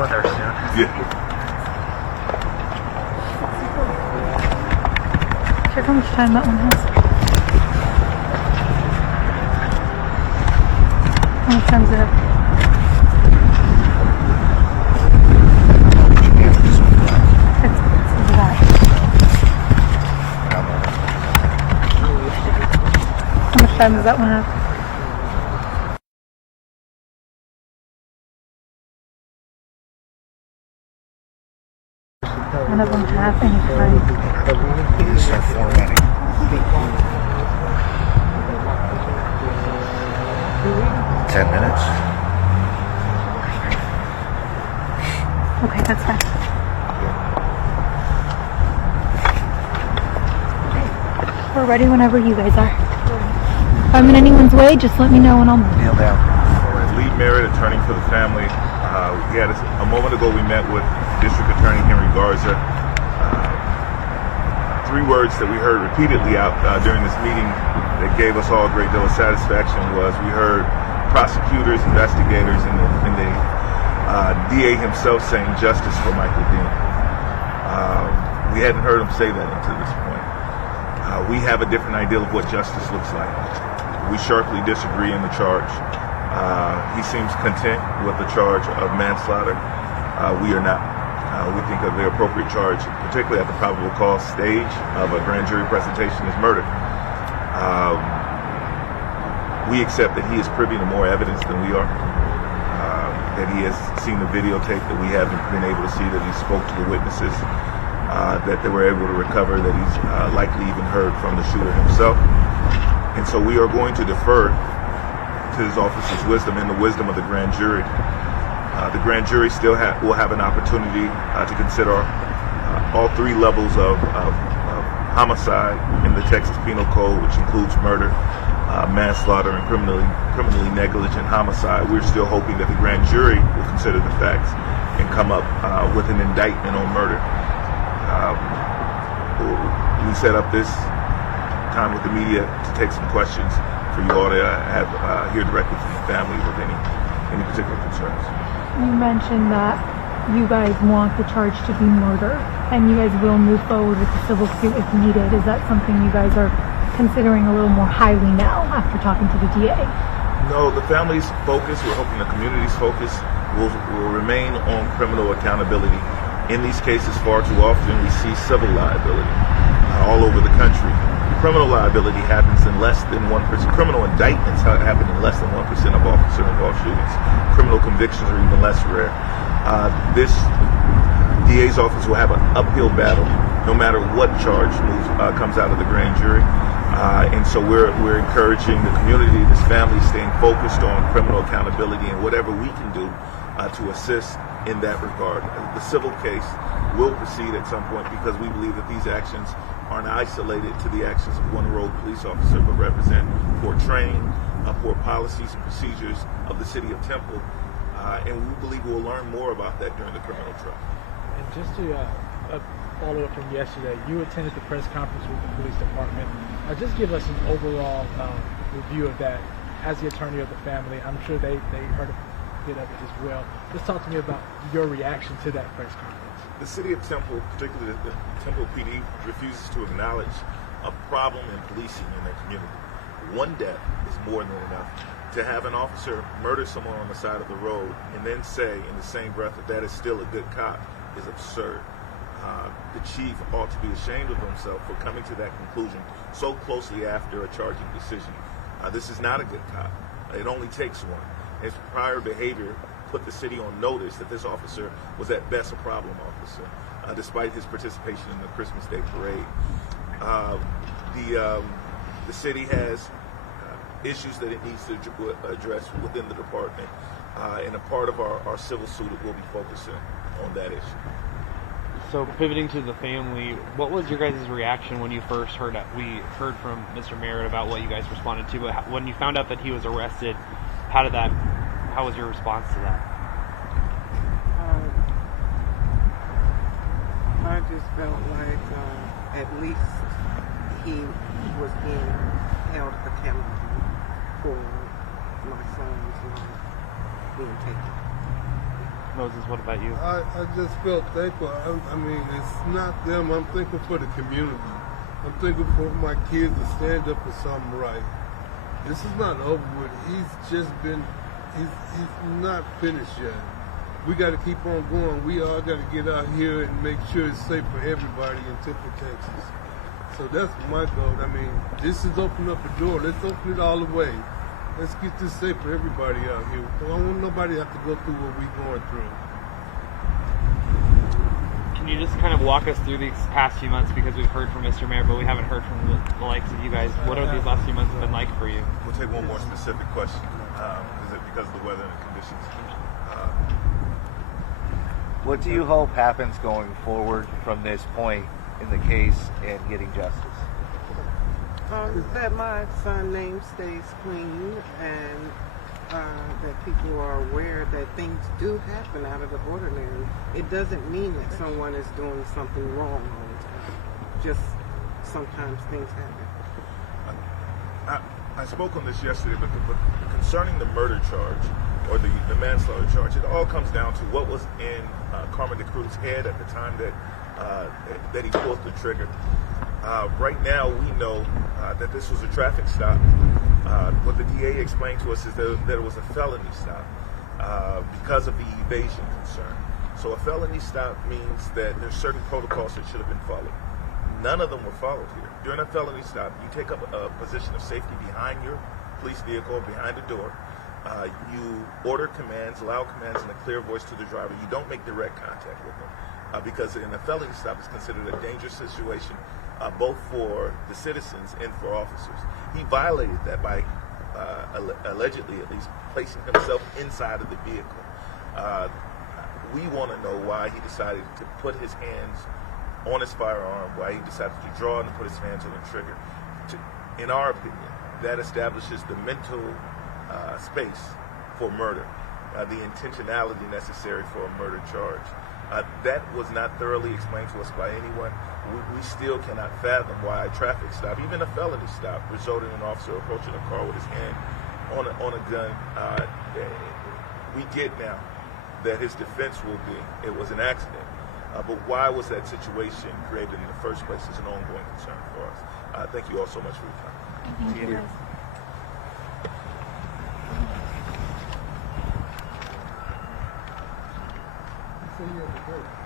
weather soon. Yeah. Check how much time that one has. How much time does it have? It's that. How much time does that one have? None of them have any time. You start formatting. $10 minutes. Okay, that's fine. We're ready whenever you guys are. If I'm in anyone's way, just let me know and I'll move. Kneel down. Lee Merritt, attorney for the family. We had a moment ago we met with District Attorney Henry Garza. Three words that we heard repeatedly out during this meeting that gave us all a great deal of satisfaction was we heard prosecutors, investigators, and the DA himself saying justice for Michael Dean. We hadn't heard him say that until this point. We have a different idea of what justice looks like. We sharply disagree in the charge. He seems content with the charge of manslaughter. We are not. We think of the appropriate charge, particularly at the probable cause stage of a grand jury presentation, is murder. We accept that he is privy to more evidence than we are, that he has seen the videotape that we haven't been able to see, that he spoke to the witnesses, that they were able to recover, that he's likely even heard from the shooter himself. And so we are going to defer to his officer's wisdom and the wisdom of the grand jury. The grand jury still will have an opportunity to consider all three levels of homicide in the Texas Penal Code, which includes murder, manslaughter, and criminally negligent homicide. We're still hoping that the grand jury will consider the facts and come up with an indictment on murder. We set up this time with the media to take some questions for you all to hear directly from the family with any particular concerns. You mentioned that you guys want the charge to be murder, and you guys will move forward with the civil suit if needed. Is that something you guys are considering a little more highly now after talking to the DA? No, the family's focus, we're hoping the community's focus will remain on criminal accountability. In these cases, far too often we see civil liability all over the country. Criminal liability happens in less than 1%. Criminal indictments happen in less than 1% of officer-involved shootings. Criminal convictions are even less rare. This DA's office will have an uphill battle no matter what charge comes out of the grand jury. And so we're encouraging the community, this family, staying focused on criminal accountability and whatever we can do to assist in that regard. The civil case will proceed at some point because we believe that these actions aren't isolated to the actions of one rogue police officer, but represent poor training, poor policies and procedures of the city of Temple. And we believe we'll learn more about that during the criminal trial. And just to follow up from yesterday, you attended the press conference with the police department. Just give us an overall review of that as the attorney of the family. I'm sure they heard a bit of it as well. Just talk to me about your reaction to that press conference. The city of Temple, particularly the Temple PD, refuses to acknowledge a problem in policing in their community. One death is more than enough. To have an officer murder someone on the side of the road and then say in the same breath that is still a good cop is absurd. The chief ought to be ashamed of himself for coming to that conclusion so closely after a charging decision. This is not a good cop. It only takes one. His prior behavior put the city on notice that this officer was at best a problem officer, despite his participation in the Christmas Day parade. The city has issues that it needs to address within the department, and a part of our civil suit will be focusing on that issue. So pivoting to the family, what was your guys' reaction when you first heard that? We heard from Mr. Merritt about what you guys responded to, but when you found out that he was arrested, how was your response to that? I just felt like at least he was being held accountable for my son's life being taken. Moses, what about you? I just felt thankful. I mean, it's not them. I'm thankful for the community. I'm thankful for my kids to stand up for something right. This is not over with. He's not finished yet. We got to keep on going. We all got to get out here and make sure it's safe for everybody in Temple, Texas. So that's my goal. I mean, this is opening up the door. Let's open it all the way. Let's get this safe for everybody out here. I don't want nobody to have to go through what we're going through. Can you just kind of walk us through these past few months, because we've heard from Mr. Mayor, but we haven't heard from the likes of you guys. What have these last few months been like for you? We'll take one more specific question because of the weather and the conditions. What do you hope happens going forward from this point in the case and getting justice? That my son's name stays clean, and that people are aware that things do happen out of the borderland. It doesn't mean that someone is doing something wrong all the time. Just sometimes things happen. I spoke on this yesterday, but concerning the murder charge or the manslaughter charge, it all comes down to what was in Carmen DeCruz's head at the time that he pulled the trigger. Right now, we know that this was a traffic stop. What the DA explained to us is that it was a felony stop because of the evasion concern. So a felony stop means that there's certain protocols that should have been followed. None of them were followed here. During a felony stop, you take up a position of safety behind your police vehicle, behind the door. You order commands, loud commands in a clear voice to the driver. You don't make direct contact with them because in a felony stop, it's considered a dangerous situation, both for the citizens and for officers. He violated that by allegedly, at least, placing himself inside of the vehicle. We want to know why he decided to put his hands on his firearm, why he decided to draw and put his hands on the trigger. In our opinion, that establishes the mental space for murder, the intentionality necessary for a murder charge. That was not thoroughly explained to us by anyone. We still cannot fathom why a traffic stop, even a felony stop, resulted in an officer approaching a car with his hand on a gun. We get now that his defense will be it was an accident. But why was that situation created in the first place is an ongoing concern for us. Thank you all so much for your time. Thank you guys. So you have to go.